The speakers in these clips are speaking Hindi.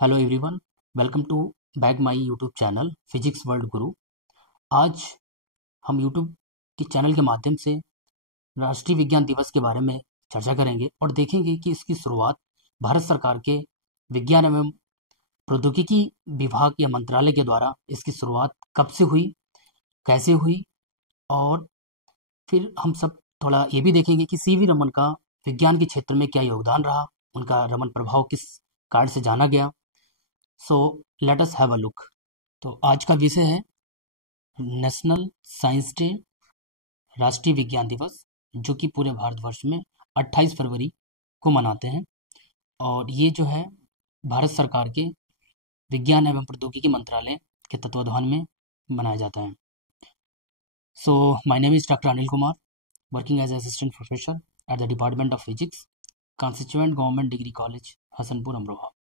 Hello everyone, welcome to back my YouTube channel physics world guru. आज हम यूट्यूब के चैनल के माध्यम से राष्ट्रीय विज्ञान दिवस के बारे में चर्चा करेंगे और देखेंगे कि इसकी शुरुआत भारत सरकार के विज्ञान एवं प्रौद्योगिकी विभाग या मंत्रालय के द्वारा इसकी शुरुआत कब से हुई, कैसे हुई, और फिर हम सब थोड़ा ये भी देखेंगे कि सीवी रमन का विज्ञान के क्षेत्र में क्या योगदान रहा, उनका रमन प्रभाव किस कारण से जाना गया। So let us have a look. तो आज का विषय है नेशनल साइंस डे, राष्ट्रीय विज्ञान दिवस, जो कि पूरे भारतवर्ष में 28 फरवरी को मनाते हैं। और ये जो है भारत सरकार के विज्ञान एवं प्रौद्योगिकी मंत्रालय के तत्वाधान में मनाया जाता है। So my name is doctor Anil Kumar, working as assistant professor at the department of physics, constituent government degree college, Hasanpur, Amroha.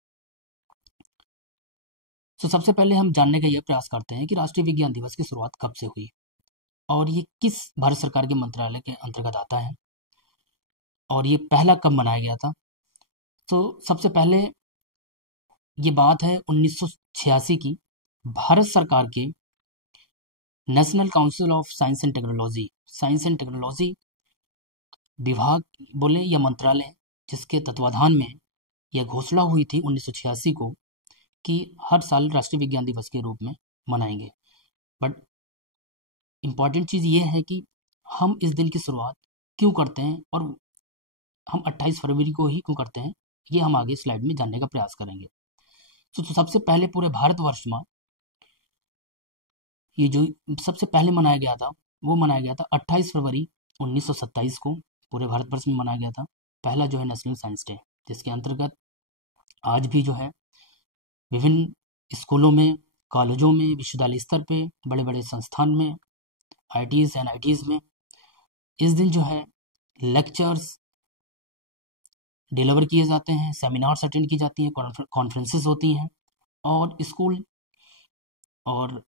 तो सबसे पहले हम जानने का यह प्रयास करते हैं कि राष्ट्रीय विज्ञान दिवस की शुरुआत कब से हुई और ये किस भारत सरकार के मंत्रालय के अंतर्गत आता है और ये पहला कब मनाया गया था। तो सबसे पहले ये बात है 1986 की। भारत सरकार के national council of science and technology विभाग बोले या मंत्रालय, जिसके तत्वाधान में यह घोषणा हुई थी 1986 को कि हर साल राष्ट्रीय विज्ञान दिवस के रूप में मनाएंगे। बट इम्पॉर्टेंट चीज़ ये है कि हम इस दिन की शुरुआत क्यों करते हैं और हम 28 फरवरी को ही क्यों करते हैं, ये हम आगे स्लाइड में जानने का प्रयास करेंगे। तो सबसे पहले पूरे भारतवर्ष में ये जो सबसे पहले मनाया गया था वो मनाया गया था 28 फरवरी 1927 को पूरे भारतवर्ष में मनाया गया था पहला जो है नेशनल साइंस डे, जिसके अंतर्गत आज भी जो है विभिन्न स्कूलों में, कॉलेजों में, विश्वविद्यालय स्तर पे, बड़े बड़े संस्थान में, IITs NITs में इस दिन जो है लेक्चर्स डिलीवर किए जाते हैं, सेमिनार्स अटेंड की जाती हैं, कॉन्फ्रेंसेस होती हैं और स्कूल और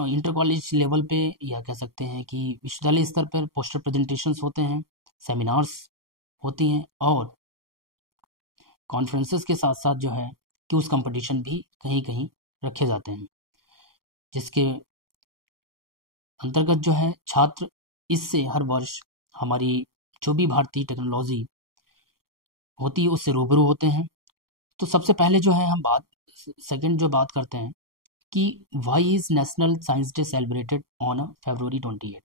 इंटर कॉलेज लेवल पे या कह सकते हैं कि विश्वविद्यालय स्तर पर पोस्टर प्रेजेंटेशंस होते हैं, सेमिनार्स होती हैं और कॉन्फ्रेंसेस के साथ साथ जो है क्यूज कंपटीशन भी कहीं कहीं रखे जाते हैं, जिसके अंतर्गत जो है छात्र इससे हर वर्ष हमारी जो भी भारतीय टेक्नोलॉजी होती है उससे रूबरू होते हैं। तो सबसे पहले जो है हम सेकंड जो बात करते हैं कि why is national science day celebrated on February 28।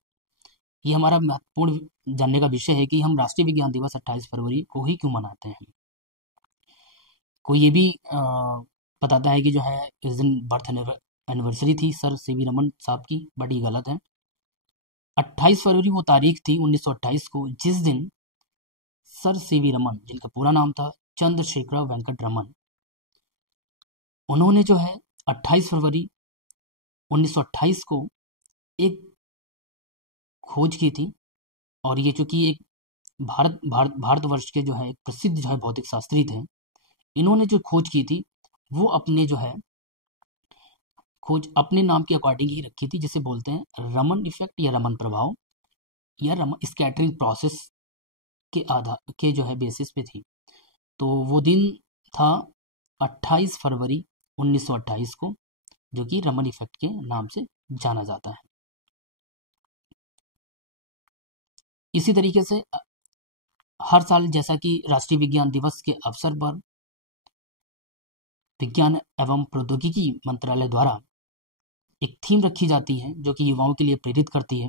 ये हमारा महत्वपूर्ण जानने का विषय है कि हम राष्ट्रीय विज्ञान दिवस 28 फरवरी को ही क्यों मनाते हैं। कोई ये भी बताता है कि जो है इस दिन बर्थ एनिवर्सरी थी सर सीवी रमन साहब की, बट ये गलत है। 28 फरवरी वो तारीख थी 1928 को जिस दिन सर सीवी रमन, जिनका पूरा नाम था चंद्रशेखर वेंकट रमन, उन्होंने जो है 28 फरवरी 1928 को एक खोज की थी। और ये चूंकि एक भारतवर्ष के जो है एक प्रसिद्ध जो है भौतिक शास्त्री थे, इन्होंने जो खोज की थी वो अपने जो है खोज अपने नाम के अकॉर्डिंग ही रखी थी, जिसे बोलते हैं रमन इफेक्ट या रमन प्रभाव या रमन स्कैटरिंग प्रोसेस के आधार के जो है बेसिस पे थी। तो वो दिन था 28 फरवरी 1928 को, जो कि रमन इफेक्ट के नाम से जाना जाता है। इसी तरीके से हर साल जैसा कि राष्ट्रीय विज्ञान दिवस के अवसर पर विज्ञान एवं प्रौद्योगिकी मंत्रालय द्वारा एक थीम रखी जाती है जो कि युवाओं के लिए प्रेरित करती है।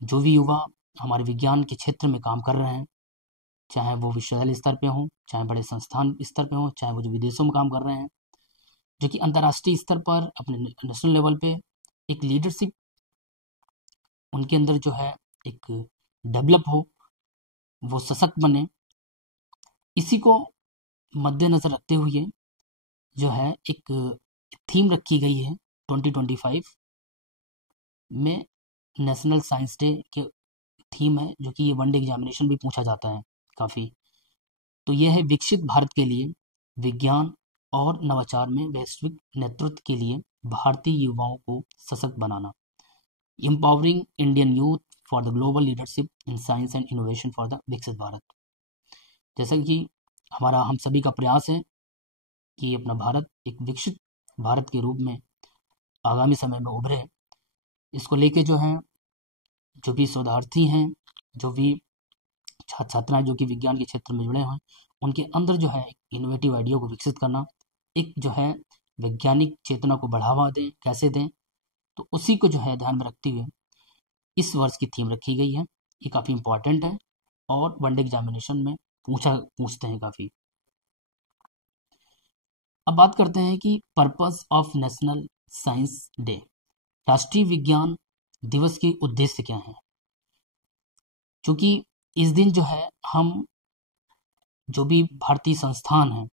जो भी युवा हमारे विज्ञान के क्षेत्र में काम कर रहे हैं, चाहे वो विश्वविद्यालय स्तर पे हों, चाहे बड़े संस्थान स्तर पे हों, चाहे वो जो विदेशों में काम कर रहे हैं, जो कि अंतर्राष्ट्रीय स्तर पर अपने नेशनल लेवल पे एक लीडरशिप उनके अंदर जो है एक डेवलप हो, वो सशक्त बने, इसी को मद्देनजर रखते हुए जो है एक थीम रखी गई है 2025 में। नेशनल साइंस डे के थीम है, जो कि ये वनडे एग्जामिनेशन भी पूछा जाता है काफ़ी। तो यह है विकसित भारत के लिए विज्ञान और नवाचार में वैश्विक नेतृत्व के लिए भारतीय युवाओं को सशक्त बनाना, empowering Indian youth for the global leadership in science and innovation for the Viksit Bharat. जैसा कि हम सभी का प्रयास है कि अपना भारत एक विकसित भारत के रूप में आगामी समय में उभरे, इसको लेके जो है जो भी शोधार्थी हैं, जो भी छात्र छात्राएं जो कि विज्ञान के क्षेत्र में जुड़े हैं, उनके अंदर जो है इनोवेटिव आइडिया को विकसित करना, एक जो है वैज्ञानिक चेतना को बढ़ावा दें, कैसे दें, तो उसी को जो है ध्यान में रखते हुए इस वर्ष की थीम रखी गई है। ये काफ़ी इंपॉर्टेंट है और वनडे एग्जामिनेशन में पूछते हैं काफ़ी। अब बात करते हैं कि purpose of national science day, राष्ट्रीय विज्ञान दिवस के उद्देश्य क्या हैं। क्योंकि इस दिन जो है हम जो भी भारतीय संस्थान हैं,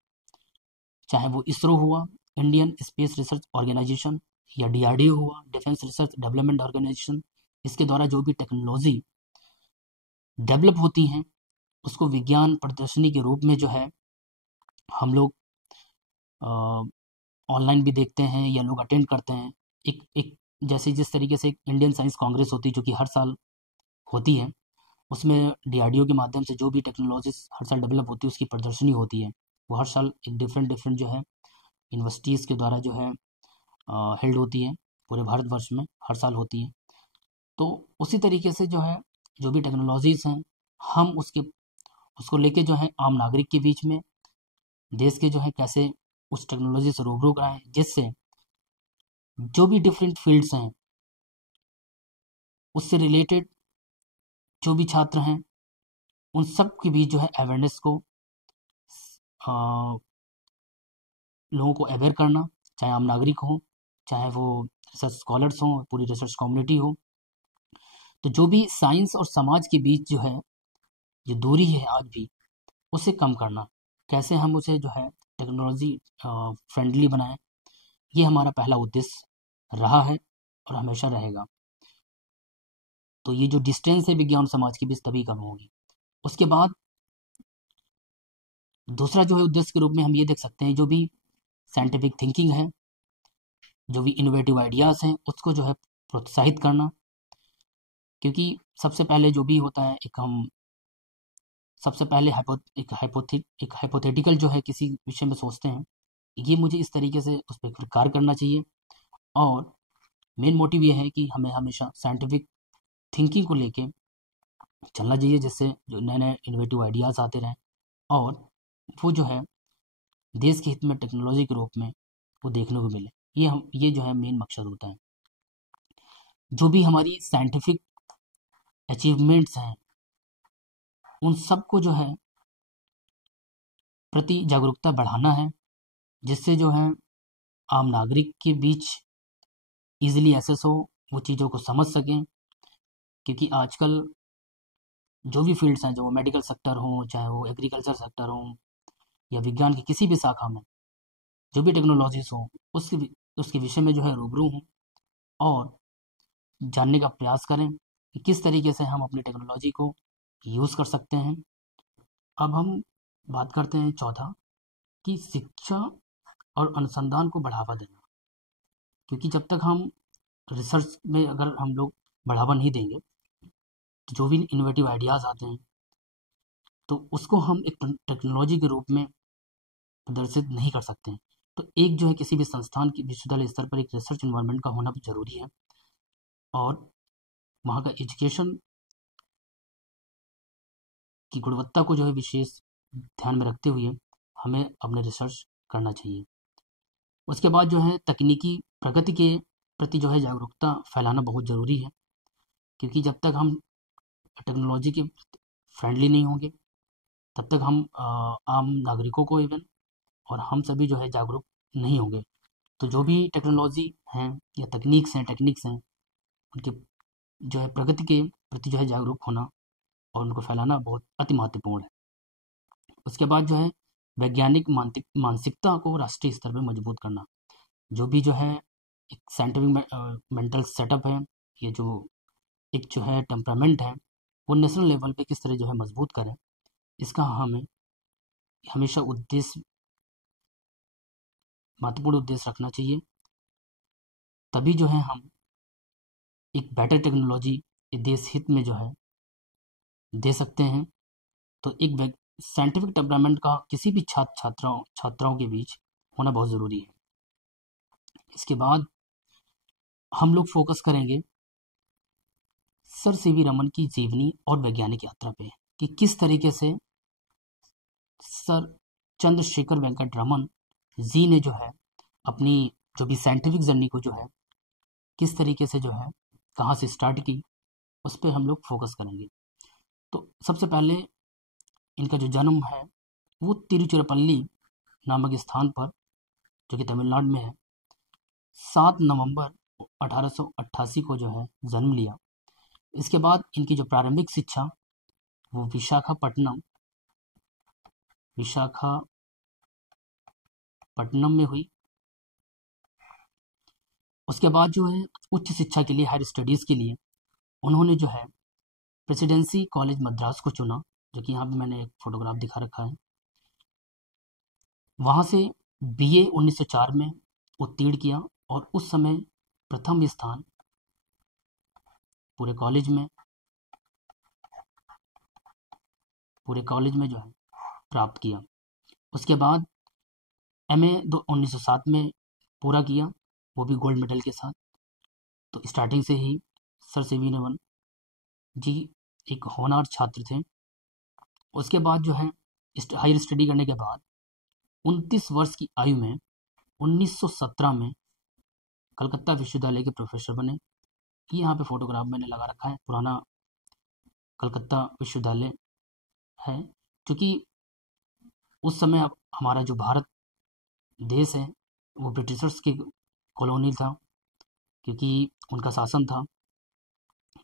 चाहे वो इसरो हुआ, इंडियन स्पेस रिसर्च ऑर्गेनाइजेशन, या DRDO हुआ, डिफेंस रिसर्च डेवलपमेंट ऑर्गेनाइजेशन, इसके द्वारा जो भी टेक्नोलॉजी डेवलप होती हैं उसको विज्ञान प्रदर्शनी के रूप में जो है हम लोग ऑनलाइन भी देखते हैं या लोग अटेंड करते हैं। एक जैसे जिस तरीके से इंडियन साइंस कांग्रेस होती है जो कि हर साल होती है, उसमें DRDO के माध्यम से जो भी टेक्नोलॉजीज हर साल डेवलप होती है उसकी प्रदर्शनी होती है। वो हर साल एक डिफरेंट जो है यूनिवर्सिटीज़ के द्वारा जो है हेल्ड होती है, पूरे भारतवर्ष में हर साल होती है। तो उसी तरीके से जो है जो भी टेक्नोलॉजीज़ हैं हम उसको लेके जो है आम नागरिक के बीच में देश के जो है कैसे उस टेक्नोलॉजी से रूबरू कराएं, जिससे जो भी डिफरेंट फील्ड्स हैं उससे रिलेटेड जो भी छात्र हैं उन सब के बीच जो है अवेयरनेस को लोगों को अवेयर करना, चाहे आम नागरिक हो, चाहे वो रिसर्च स्कॉलर्स हों, पूरी रिसर्च कम्युनिटी हो। तो जो भी साइंस और समाज के बीच जो है जो दूरी है आज भी, उसे कम करना, कैसे हम उसे जो है टेक्नोलॉजी फ्रेंडली बनाएं, ये हमारा पहला उद्देश्य रहा है और हमेशा रहेगा। तो ये जो डिस्टेंस है विज्ञान समाज के बीच तभी कम होगी। उसके बाद दूसरा जो है उद्देश्य के रूप में हम ये देख सकते हैं जो भी साइंटिफिक थिंकिंग है, जो भी इनोवेटिव आइडियाज़ हैं उसको जो है प्रोत्साहित करना। क्योंकि सबसे पहले जो भी होता है सबसे पहले एक हाइपोथेटिकल जो है किसी विषय में सोचते हैं, ये मुझे इस तरीके से उस पर कार्य करना चाहिए। और मेन मोटिव ये है कि हमें हमेशा साइंटिफिक थिंकिंग को लेके चलना चाहिए, जिससे जो नए नए इनोवेटिव आइडियाज़ आते रहें और वो जो है देश के हित में टेक्नोलॉजी के रूप में वो देखने को मिले। ये जो है मेन मकसद होता है। जो भी हमारी साइंटिफिक अचीवमेंट्स हैं उन सबको जो है प्रति जागरूकता बढ़ाना है, जिससे जो है आम नागरिक के बीच इजीली एक्सेस हो, वो चीज़ों को समझ सकें। क्योंकि आजकल जो भी फील्ड्स हैं, जो वो मेडिकल सेक्टर हो, चाहे वो एग्रीकल्चर सेक्टर हो, या विज्ञान की किसी भी शाखा में जो भी टेक्नोलॉजीज हो उसके विषय में जो है रूबरू हों और जानने का प्रयास करें कि किस तरीके से हम अपनी टेक्नोलॉजी को यूज़ कर सकते हैं। अब हम बात करते हैं चौथा, कि शिक्षा और अनुसंधान को बढ़ावा देना। क्योंकि जब तक हम रिसर्च में अगर हम लोग बढ़ावा नहीं देंगे तो जो भी इनोवेटिव आइडियाज़ आते हैं तो उसको हम एक टेक्नोलॉजी के रूप में प्रदर्शित नहीं कर सकते हैं। तो एक जो है किसी भी संस्थान की विश्वविद्यालय स्तर पर एक रिसर्च इन्वायरमेंट का होना भी जरूरी है और वहाँ का एजुकेशन की गुणवत्ता को जो है विशेष ध्यान में रखते हुए हमें अपने रिसर्च करना चाहिए। उसके बाद जो है तकनीकी प्रगति के प्रति जो है जागरूकता फैलाना बहुत ज़रूरी है। क्योंकि जब तक हम टेक्नोलॉजी के फ्रेंडली नहीं होंगे तब तक हम आम नागरिकों को इवन और हम सभी जो है जागरूक नहीं होंगे। तो जो भी टेक्नोलॉजी हैं या टेक्निक्स हैं उनके जो है प्रगति के प्रति जो है जागरूक होना और उनको फैलाना बहुत अति महत्वपूर्ण है। उसके बाद जो है वैज्ञानिक मानसिकता को राष्ट्रीय स्तर पर मजबूत करना। जो भी जो है एक साइंटिफिक मेंटल सेटअप है, ये जो है टेम्परामेंट है, वो नेशनल लेवल पे किस तरह जो है मजबूत करें, इसका हमें हमेशा महत्वपूर्ण उद्देश्य रखना चाहिए। तभी जो है हम एक बेटर टेक्नोलॉजी देश हित में जो है दे सकते हैं। तो एक साइंटिफिक टेम्परामेंट का किसी भी छात्राओं के बीच होना बहुत ज़रूरी है। इसके बाद हम लोग फोकस करेंगे सर सीवी रमन की जीवनी और वैज्ञानिक यात्रा पे, कि किस तरीके से सर चंद्रशेखर वेंकट रमन जी ने जो है अपनी जो भी साइंटिफिक जर्नी को जो है किस तरीके से जो है कहाँ से स्टार्ट की, उस पर हम लोग फोकस करेंगे। तो सबसे पहले इनका जो जन्म है वो तिरुचिरापल्ली नामक स्थान पर, जो कि तमिलनाडु में है, 7 नवंबर 1888 को जो है जन्म लिया। इसके बाद इनकी जो प्रारंभिक शिक्षा वो विशाखापट्टनम में हुई। उसके बाद जो है उच्च शिक्षा के लिए, हायर स्टडीज़ के लिए उन्होंने जो है प्रेसिडेंसी कॉलेज मद्रास को चुना, जो कि यहाँ पे मैंने एक फोटोग्राफ दिखा रखा है। वहाँ से बीए 1904 में उत्तीर्ण किया और उस समय प्रथम स्थान पूरे कॉलेज में जो है प्राप्त किया। उसके बाद एमए 1907 में पूरा किया, वो भी गोल्ड मेडल के साथ। तो स्टार्टिंग से ही सर सीवी रमन जी एक होनहार छात्र थे। उसके बाद जो है हायर स्टडी करने के बाद 29 वर्ष की आयु में 1917 में कलकत्ता विश्वविद्यालय के प्रोफेसर बने। कि यहाँ पे फोटोग्राफ मैंने लगा रखा है, पुराना कलकत्ता विश्वविद्यालय है, क्योंकि उस समय अब हमारा जो भारत देश है वो ब्रिटिशर्स की कॉलोनी था, क्योंकि उनका शासन था।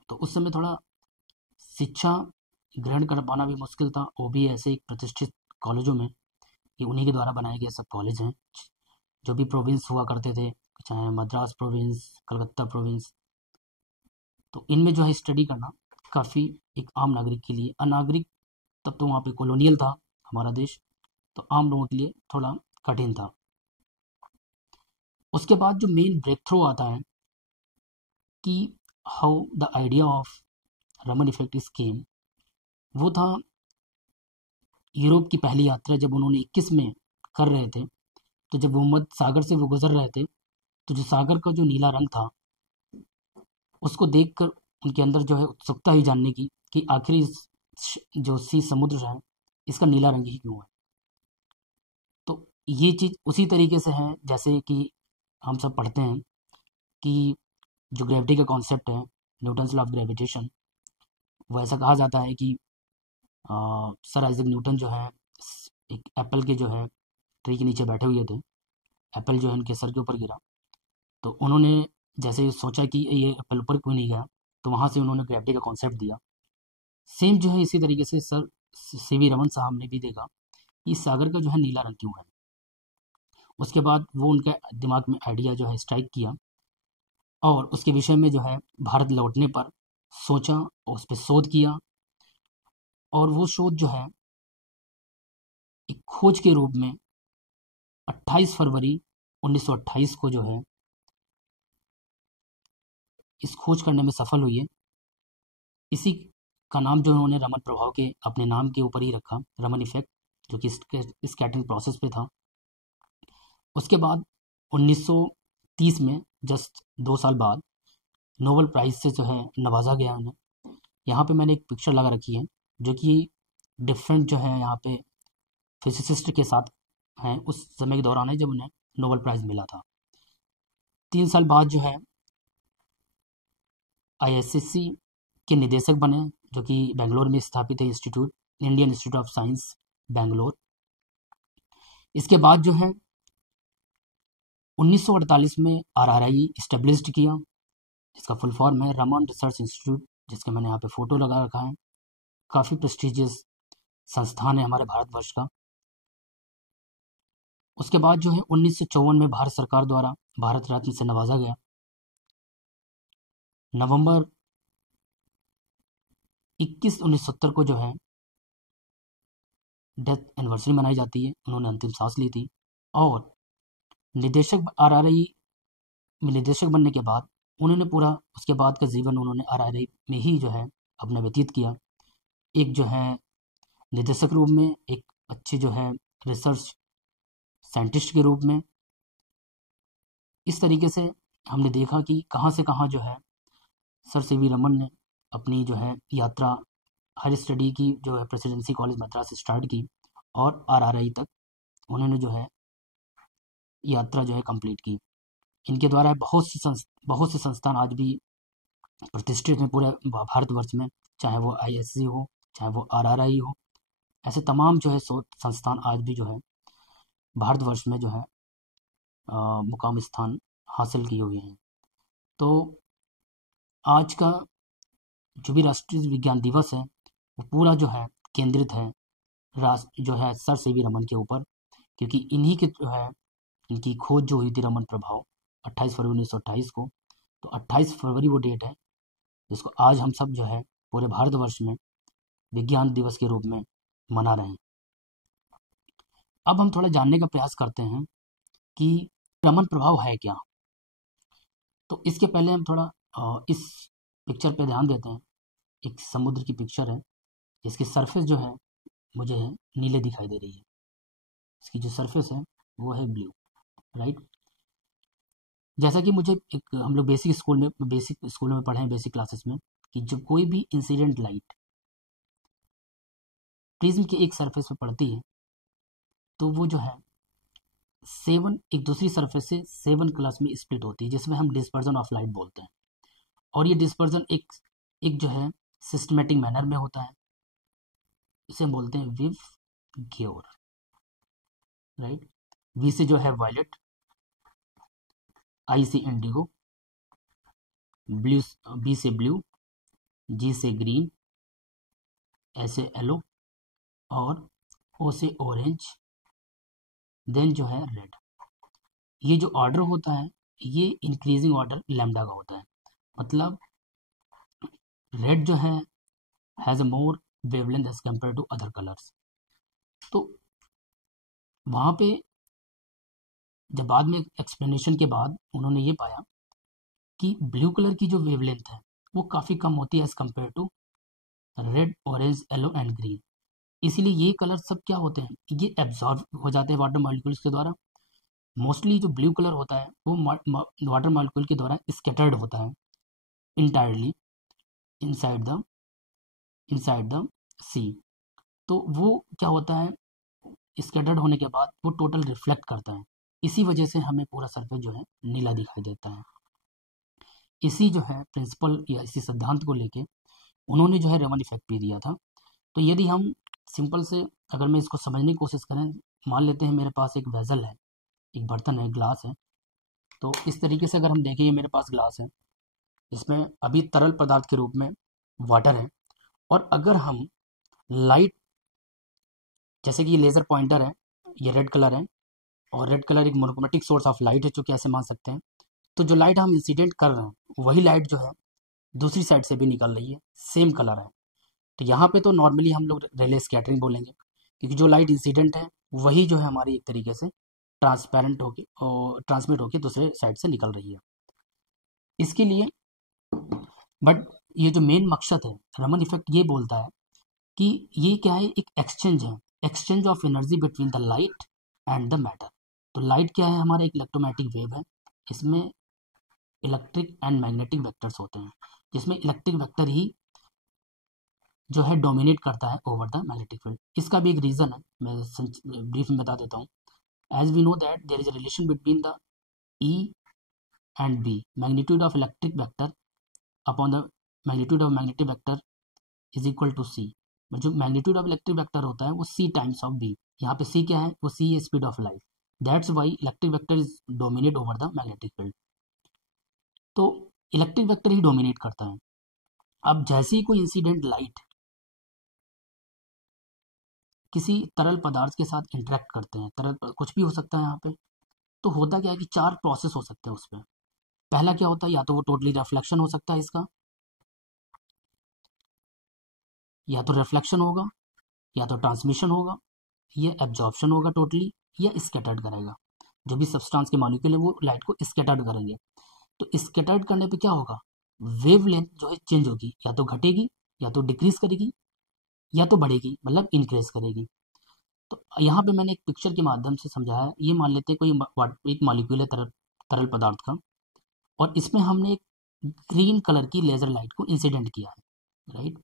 तो उस समय थोड़ा शिक्षा ग्रहण कर पाना भी मुश्किल था, वो भी ऐसे एक प्रतिष्ठित कॉलेजों में, ये उन्हीं के द्वारा बनाए गए सब कॉलेज हैं। जो भी प्रोविंस हुआ करते थे, चाहे मद्रास प्रोविंस, कलकत्ता प्रोविंस, तो इनमें जो है स्टडी करना काफ़ी एक आम नागरिक के लिए, अनागरिक तब तो वहाँ पे कॉलोनियल था हमारा देश, तो आम लोगों के लिए थोड़ा कठिन था। उसके बाद जो मेन ब्रेक थ्रू आता है कि how the idea of Raman effect is came, वो था यूरोप की पहली यात्रा जब उन्होंने 21 में कर रहे थे। तो जब भूमध्य सागर से वो गुजर रहे थे, तो जो सागर का जो नीला रंग था उसको देखकर उनके अंदर जो है उत्सुकता ही जानने की कि आखिर इस जो समुद्र है इसका नीला रंग ही क्यों है। तो ये चीज़ उसी तरीके से है जैसे कि हम सब पढ़ते हैं कि जो ग्रेविटी का कॉन्सेप्ट है, न्यूटन्स लॉ ऑफ ग्रेविटेशन, वो ऐसा कहा जाता है कि सर आइजैक न्यूटन जो है एक एप्पल के जो है ट्री के नीचे बैठे हुए थे, एप्पल जो है उनके सर के ऊपर गिरा, तो उन्होंने जैसे सोचा कि ये एप्पल ऊपर क्यों नहीं गया, तो वहाँ से उन्होंने ग्रेविटी का कॉन्सेप्ट दिया। सेम जो है इसी तरीके से सर सीवी रमन साहब ने भी देखा कि सागर का जो है नीला रंग क्यों है। उसके बाद वो उनके दिमाग में आइडिया जो है स्ट्राइक किया और उसके विषय में जो है भारत लौटने पर सोचा, उस पर शोध किया, और वो शोध जो है एक खोज के रूप में 28 फरवरी 1928 को जो है इस खोज करने में सफल हुई है। इसी का नाम जो उन्होंने रमन प्रभाव के अपने नाम के ऊपर ही रखा, रमन इफेक्ट, जो कि स्कैटरिंग प्रोसेस पे था। उसके बाद 1930 में जस्ट 2 साल बाद नोबेल प्राइज़ से जो है नवाजा गया उन्हें। यहाँ पे मैंने एक पिक्चर लगा रखी है जो कि डिफरेंट जो है यहाँ पे फिजिसिस्ट के साथ हैं, उस समय के दौरान है जब उन्हें नोबेल प्राइज़ मिला था। 3 साल बाद जो है ISSC के निदेशक बने, जो कि बेंगलोर में स्थापित है institute, Indian institute of science Bangalore. इसके बाद जो है 1948 में RRI इस्टेब्लिश्ड किया, जिसका फुल फॉर्म है रमन रिसर्च इंस्टीट्यूट, जिसका मैंने यहाँ पे फोटो लगा रखा है। काफ़ी प्रेस्टिजियस संस्थान है हमारे भारतवर्ष का। उसके बाद जो है 1954 में भारत सरकार द्वारा भारत रत्न से नवाजा गया। नवंबर 21 1970 को जो है डेथ एनिवर्सरी मनाई जाती है, उन्होंने अंतिम सांस ली थी। और निदेशक RRI में निदेशक बनने के बाद उन्होंने पूरा उसके बाद का जीवन उन्होंने RRI में ही जो है अपना व्यतीत किया, एक जो है निदेशक रूप में, एक अच्छे जो है रिसर्च साइंटिस्ट के रूप में। इस तरीके से हमने देखा कि कहाँ से कहाँ जो है सर सी वी रमन ने अपनी जो है यात्रा हायर स्टडी की जो है प्रेसिडेंसी कॉलेज मद्रास से स्टार्ट की और आरआरआई तक उन्होंने जो है यात्रा जो है कंप्लीट की। इनके द्वारा बहुत से संस्थान आज भी प्रतिष्ठित हैं पूरे भारतवर्ष में, चाहे वो आईएससी हो, चाहे वो आरआरआई हो। ऐसे तमाम जो है संस्थान आज भी जो है भारतवर्ष में जो है मुकाम स्थान हासिल किए हुए हैं। तो आज का जो भी राष्ट्रीय विज्ञान दिवस है वो पूरा जो है केंद्रित है जो है सर सी वी रमन के ऊपर, क्योंकि इन्हीं के जो है इनकी खोज जो हुई थी रमन प्रभाव 28 फरवरी 1928 को। तो 28 फरवरी वो डेट है जिसको आज हम सब जो है पूरे भारतवर्ष में विज्ञान दिवस के रूप में मना रहे हैं। अब हम थोड़ा जानने का प्रयास करते हैं कि रमन प्रभाव है क्या। तो इसके पहले हम थोड़ा इस पिक्चर पे ध्यान देते हैं। एक समुद्र की पिक्चर है जिसकी सरफेस जो है मुझे नीले दिखाई दे रही है, इसकी जो सरफेस है वो है ब्लू, राइट। जैसा कि मुझे एक हम लोग बेसिक स्कूल में पढ़े हैं, बेसिक क्लासेस में, कि जब कोई भी इंसिडेंट लाइट प्रिज्म के एक सरफेस पे पड़ती है तो वो जो है एक दूसरी सरफेस से 7 कलर्स में स्प्लिट होती है, जिसमें हम डिस्पर्जन ऑफ लाइट बोलते हैं। और ये डिस्पर्जन एक जो है सिस्टमेटिक मैनर में होता है, इसे हम बोलते हैं विव ग्योर, राइट। वी से जो है वायलेट, आई से इंडिगो, बी से ब्लू, जी से ग्रीन, ए से येलो और ओ से ऑरेंज, देन जो है रेड। ये जो ऑर्डर होता है ये इंक्रीजिंग ऑर्डर लैम्डा का होता है। मतलब रेड जो है has a more wavelength as compare to other colours. तो वहाँ पे जब बाद में एक्सप्लेनेशन के बाद उन्होंने ये पाया कि ब्लू कलर की जो वेवलेंथ है वो काफ़ी कम होती है as compare to red, orange, yellow and green. इसीलिए ये कलर सब क्या होते हैं, ये एब्जॉर्ब हो जाते हैं वाटर मॉलिक्यूल्स के द्वारा। मोस्टली जो ब्लू कलर होता है वो वाटर मॉलिक्यूल के द्वारा स्कैटर्ड होता है इंटायरली इनसाइड द सी। तो वो क्या होता है, स्कैटर्ड होने के बाद वो टोटल रिफ्लेक्ट करता है। इसी वजह से हमें पूरा सरफेस जो है नीला दिखाई देता है। इसी जो है प्रिंसिपल या इसी सिद्धांत को लेके उन्होंने जो है रमन इफेक्ट भी दिया था। तो यदि हम सिंपल से अगर मैं इसको समझने की कोशिश करें, मान लेते हैं मेरे पास एक वेजल है, एक बर्तन है, ग्लास है। तो इस तरीके से अगर हम देखें, ये मेरे पास ग्लास है, इसमें अभी तरल पदार्थ के रूप में वाटर है। और अगर हम लाइट, जैसे कि ये लेज़र पॉइंटर है, ये रेड कलर है और रेड कलर एक मोनोक्रोमैटिक सोर्स ऑफ लाइट है, जो कि ऐसे मान सकते हैं। तो जो लाइट हम इंसिडेंट कर रहे हैं वही लाइट जो है दूसरी साइड से भी निकल रही है, सेम कलर है। तो यहाँ पे तो नॉर्मली हम लोग रेले स्कैटरिंग बोलेंगे, क्योंकि जो लाइट इंसिडेंट है वही जो है हमारी एक तरीके से ट्रांसपेरेंट होके और ट्रांसमिट होके दूसरे साइड से निकल रही है। इसके लिए बट ये जो मेन मकसद है, रमन इफेक्ट ये बोलता है कि ये क्या है, एक एक्सचेंज है, exchange of energy between the light and the matter. तो लाइट क्या है, हमारा एक इलेक्ट्रोमैग्नेटिक वेव है, इसमें इलेक्ट्रिक एंड मैग्नेटिक वेक्टर्स होते हैं, जिसमें इलेक्ट्रिक वेक्टर ही जो है डोमिनेट करता है ओवर द मैग्नेटिक फील्ड। इसका भी एक रीज़न है, मैं ब्रीफ में बता देता हूँ। As we know that there is a relation between the E and B, magnitude of electric vector upon the magnitude of magnetic vector is equal to C. जो मैग्नीट्यूड ऑफ इलेक्ट्रिक वेक्टर होता है वो सी टाइम्स ऑफ बी। यहाँ पे सी क्या है, वो सी है speed of light. That's why electric vector is dominate over the magnetic field. तो इलेक्ट्रिक वेक्टर ही डोमिनेट करता है। अब जैसे ही कोई इंसिडेंट लाइट किसी तरल पदार्थ के साथ इंटरेक्ट करते हैं, तरल कुछ भी हो सकता है यहाँ पे, तो होता क्या है कि 4 प्रोसेस हो सकते हैं उस पर। पहला क्या होता है, या तो वो टोटली रिफ्लेक्शन हो सकता है इसका, या तो रिफ्लेक्शन होगा, या तो ट्रांसमिशन होगा, या एब्जॉर्प्शन होगा टोटली, या स्कैटर्ड करेगा। जो भी सब्सटेंस के मॉलिक्यूल है वो लाइट को स्कैटर्ड करेंगे। तो स्कैटर्ड करने पे क्या होगा, वेवलेंथ जो है चेंज होगी, या तो घटेगी, या तो डिक्रीज करेगी, या तो बढ़ेगी, मतलब इंक्रीज करेगी। तो यहाँ पे मैंने एक पिक्चर के माध्यम से समझाया। ये मान लेते हैं कोई एक मॉलिक्यूल है तरल तरल पदार्थ का, और इसमें हमने एक ग्रीन कलर की लेज़र लाइट को इंसिडेंट किया है, राइट।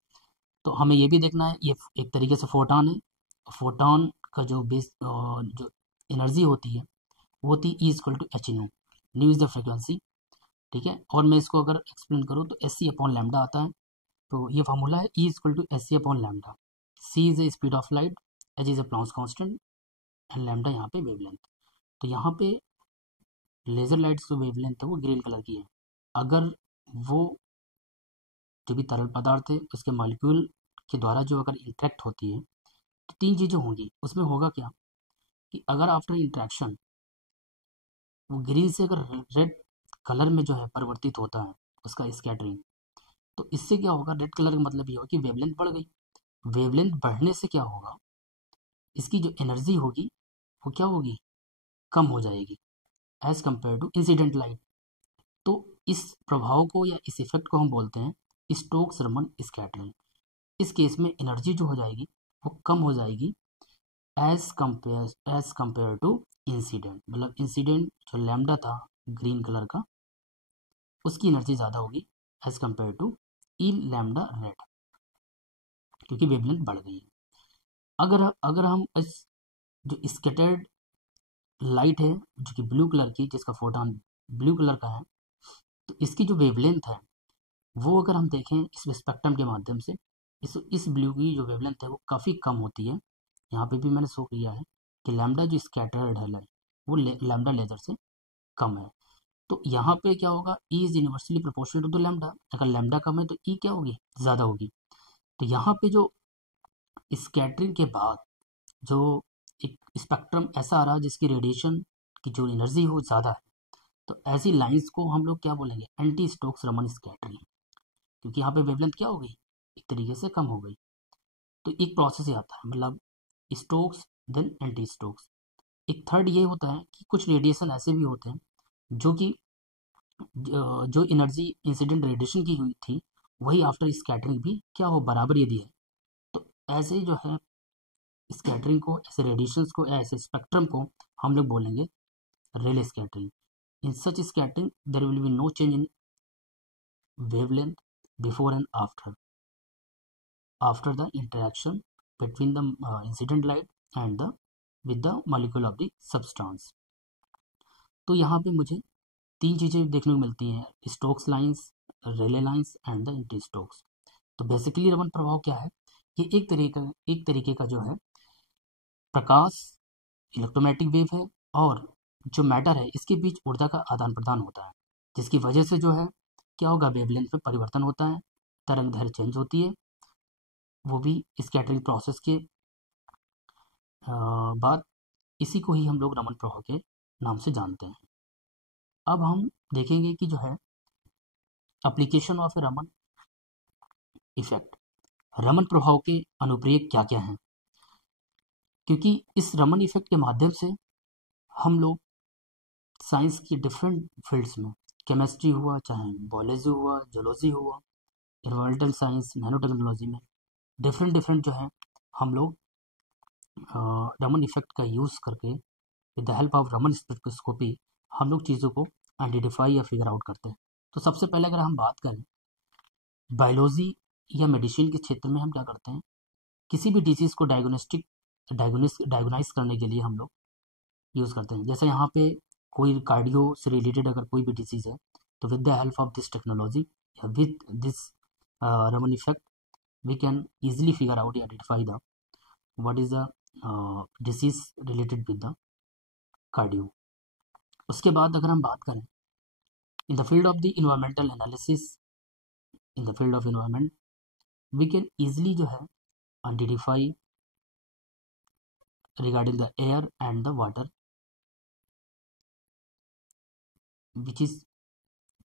तो हमें ये भी देखना है, ये एक तरीके से फोटॉन है। फोटॉन का जो बेस जो एनर्जी होती है वो होती है E=h new. New is the frequency, ठीक है। और मैं इसको अगर एक्सप्लेन करूँ तो sc/λ आता है। तो ये फार्मूला है E=sc/λ। c is the speed of light, h is a Planck's constant, and lambda यहाँ पे वेवलेंथ। तो यहाँ पे लेज़र लाइट्स जो वेवलेंथ है वो ग्रीन कलर की है। अगर वो जो भी तरल पदार्थ है उसके मॉलिक्यूल के द्वारा जो अगर इंटरेक्ट होती है तो तीन चीज़ें होंगी। उसमें होगा क्या कि अगर आफ्टर इंटरेक्शन वो ग्रीन से अगर रेड कलर में जो है परिवर्तित होता है उसका स्कैटरिंग, तो इससे क्या होगा, रेड कलर का मतलब ये होगा कि वेवलेंथ बढ़ गई। वेवलेंथ बढ़ने से क्या होगा, इसकी जो एनर्जी होगी वो क्या होगी, कम हो जाएगी as compare to incident light. तो इस प्रभाव को या इस इफेक्ट को हम बोलते हैं स्टोक्स रमन स्कैटरिंग। इस केस में एनर्जी जो हो जाएगी वो कम हो जाएगी एज कंपेयर टू इंसिडेंट। मतलब इंसिडेंट जो लैम्डा था ग्रीन कलर का, उसकी एनर्जी ज़्यादा होगी as compare to E lambda red, क्योंकि वेवलेंथ बढ़ गई है। अगर अगर हम इस जो स्कैटर्ड लाइट है जो कि ब्लू कलर की, जिसका फोटोन ब्लू कलर का है, तो इसकी जो वेवलेंथ है वो अगर हम देखें इस स्पेक्ट्रम के माध्यम से, इस ब्लू की जो वेवलेंथ है वो काफ़ी कम होती है। यहाँ पे भी मैंने शो किया है कि लैम्डा जो स्कैटर्ड है लाइट वो लैम्डा लेजर से कम है। तो यहाँ पे क्या होगा, E is universally proportional to lambda. अगर लैम्डा कम है तो ई क्या होगी, ज़्यादा होगी। तो यहाँ पे जो स्कैटरिंग के बाद जो एक स्पेक्ट्रम ऐसा आ रहा है जिसकी रेडिएशन की जो एनर्जी हो ज़्यादा है, तो ऐसी लाइंस को हम लोग क्या बोलेंगे, एंटी स्टोक्स रमन स्कैटरिंग। क्योंकि यहाँ पे वेवलेंथ क्या हो गई, एक तरीके से कम हो गई। तो एक प्रोसेस ही आता है, मतलब स्टोक्स देन एंटी स्टोक्स। एक थर्ड ये होता है कि कुछ रेडिएशन ऐसे भी होते हैं जो कि जो एनर्जी इंसिडेंट रेडिएशन की हुई थी वही आफ्टर स्कैटरिंग भी क्या हो, बराबर यदि है, तो ऐसे जो है स्कैटरिंग को, ऐसे रेडिएशंस को, ऐसे स्पेक्ट्रम को हम लोग बोलेंगे Rayleigh scattering. In such scattering there will be no change in wavelength before and after the interaction between the incident light and the with the molecule of the substance। तो यहाँ पे मुझे तीन चीज़ें देखने को मिलती हैं, Stokes lines, Rayleigh lines and the anti Stokes. तो बेसिकली रमन प्रभाव क्या है, ये एक तरीके का जो है प्रकाश इलेक्ट्रोमैग्नेटिक वेव है, और जो मैटर है इसके बीच ऊर्जा का आदान प्रदान होता है, जिसकी वजह से जो है क्या होगा, वेवलेंथ में परिवर्तन होता है, तरंग दैर्घ्य चेंज होती है, वो भी स्कैटरिंग प्रोसेस के बाद। इसी को ही हम लोग रमन प्रभाव के नाम से जानते हैं। अब हम देखेंगे कि जो है application of Raman effect, Raman प्रभाव के अनुप्रयोग क्या क्या हैं। क्योंकि इस रमन इफेक्ट के माध्यम से हम लोग साइंस की डिफरेंट फील्ड्स में, केमिस्ट्री हुआ, चाहे बायोलॉजी हुआ, जूलॉजी हुआ, एनवायरमेंटल साइंस, नैनो टेक्नोलॉजी में डिफरेंट डिफरेंट जो है हम लोग रमन इफेक्ट का यूज़ करके with the help of Raman spectroscopy हम लोग चीज़ों को आइडेंटिफाई या फिगर आउट करते हैं। तो सबसे पहले अगर हम बात करें बायोलॉजी या मेडिसिन के क्षेत्र में, हम क्या करते हैं, किसी भी डिजीज़ को डायग्नोनाइज करने के लिए हम लोग यूज़ करते हैं। जैसे यहाँ पे कोई कार्डियो से रिलेटेड अगर कोई भी डिजीज़ है, तो with the help of this technology या with this Raman effect we can easily figure out या identify the what is the disease related with the cardio. उसके बाद अगर हम बात करें in the field of the environmental analysis, in the field of environment we can easily जो है identify regarding the air and the water which is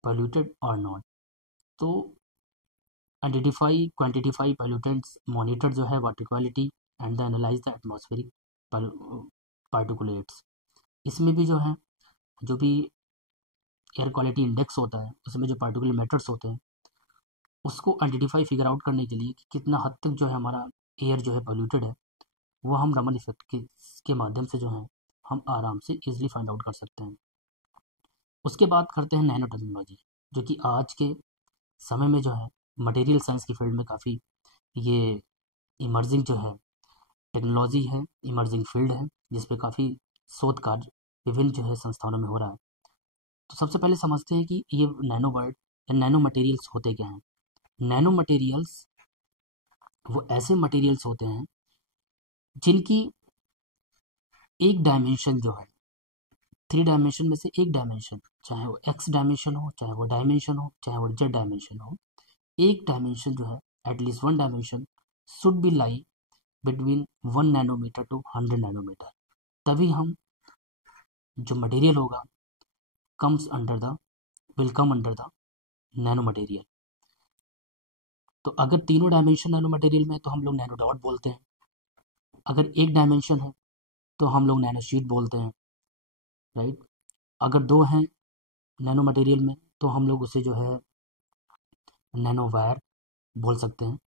polluted or not। तो आइडेंटिफाई क्वांटिटिफाई पोल्यूटेंट्स, मॉनिटर जो है water quality and the analyse the atmospheric particulates. इसमें भी जो है जो भी एयर क्वालिटी इंडेक्स होता है उसमें जो पार्टिकुलर मैटर्स होते हैं उसको आइडेंटिफाई फिगर आउट करने के लिए कि कितना हद तक जो है हमारा एयर जो है पोल्यूटेड है, वो हम रमन इफेक्ट के माध्यम से जो है हम आराम से इजीली फाइंड आउट कर सकते हैं। उसके बाद करते हैं नैनो टेक्नोलॉजी, जो कि आज के समय में जो है मटेरियल साइंस की फील्ड में काफ़ी ये इमर्जिंग जो है टेक्नोलॉजी है, इमर्जिंग फील्ड है, जिस पे काफ़ी शोध कार्य विभिन्न जो है संस्थानों में हो रहा है। तो सबसे पहले समझते हैं कि ये नैनो वर्ड या नैनो मटेरियल्स होते क्या हैं। नैनो मटेरियल्स वो ऐसे मटेरियल्स होते हैं जिनकी एक डायमेंशन जो है, 3 डायमेंशन में से एक डायमेंशन, चाहे वो एक्स डायमेंशन हो, चाहे वो डायमेंशन हो, चाहे वो जेड डायमेंशन हो, एक डायमेंशन जो है, at least 1 dimension should be lie between 1 nanometre to 100 nanometre. तभी हम जो मटेरियल होगा will come under the nano material. तो अगर तीनों डायमेंशन नैनो मटेरियल में है तो हम लोग नैनो डॉट बोलते हैं। अगर एक डायमेंशन है तो हम लोग नैनो शीट बोलते हैं, राइट। अगर 2 हैं नैनो मटेरियल में तो हम लोग उसे जो है नैनो वायर बोल सकते हैं।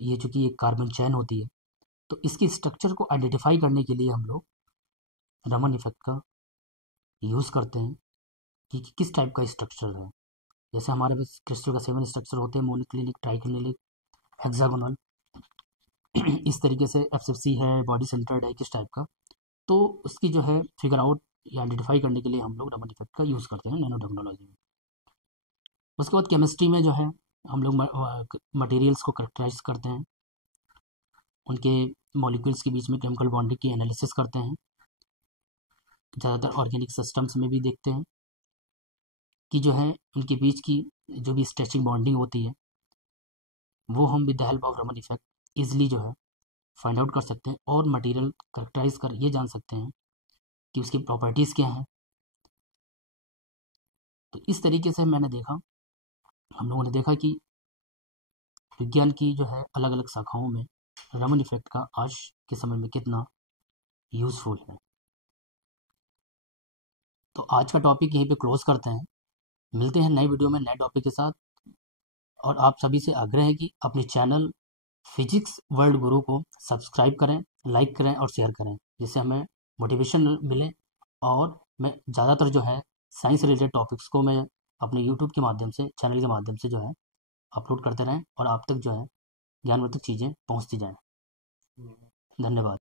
ये चूँकि एक कार्बन चैन होती है, तो इसकी स्ट्रक्चर को आइडेंटिफाई करने के लिए हम लोग रमन इफेक्ट का यूज़ करते हैं कि किस टाइप का स्ट्रक्चर है। जैसे हमारे पास क्रिस्टल का 7 स्ट्रक्चर होते हैं, मोनोक्लिनिक, ट्राइक्लिनिक, हेक्सागोनल। इस तरीके से एफसीसी है, बॉडी सेंटर्ड है, किस टाइप का। तो उसकी जो है फिगर आउट या आइडेंटिफाई करने के लिए हम लोग रमन इफेक्ट का यूज़ करते हैं नैनो टेक्नोलॉजी में। उसके बाद केमिस्ट्री में जो है हम लोग मटेरियल्स को करेक्टराइज करते हैं, उनके मॉलिक्यूल्स के बीच में केमिकल बॉन्डिंग की एनालिसिस करते हैं। ज़्यादातर ऑर्गेनिक सिस्टम्स में भी देखते हैं कि जो है उनके बीच की जो भी स्ट्रेचिंग बॉन्डिंग होती है वो हम with the help of Raman effect easily जो है फाइंड आउट कर सकते हैं और मटेरियल करेक्टराइज कर ये जान सकते हैं कि उसकी प्रॉपर्टीज़ क्या हैं। तो इस तरीके से मैंने देखा, हम लोगों ने देखा कि विज्ञान की जो है अलग अलग शाखाओं में रमन इफेक्ट का आज के समय में कितना यूज़फुल है। तो आज का टॉपिक यहीं पे क्लोज करते हैं। मिलते हैं नए वीडियो में नए टॉपिक के साथ। और आप सभी से आग्रह है कि अपने चैनल फिजिक्स वर्ल्ड गुरु को सब्सक्राइब करें, लाइक करें और शेयर करें, जिससे हमें मोटिवेशन मिले। और मैं ज़्यादातर जो है साइंस रिलेटेड टॉपिक्स को मैं अपने यूट्यूब के माध्यम से, चैनल के माध्यम से जो है अपलोड करते रहें और आप तक जो है ज्ञानवर्धक चीज़ें पहुंचती जाएं। धन्यवाद।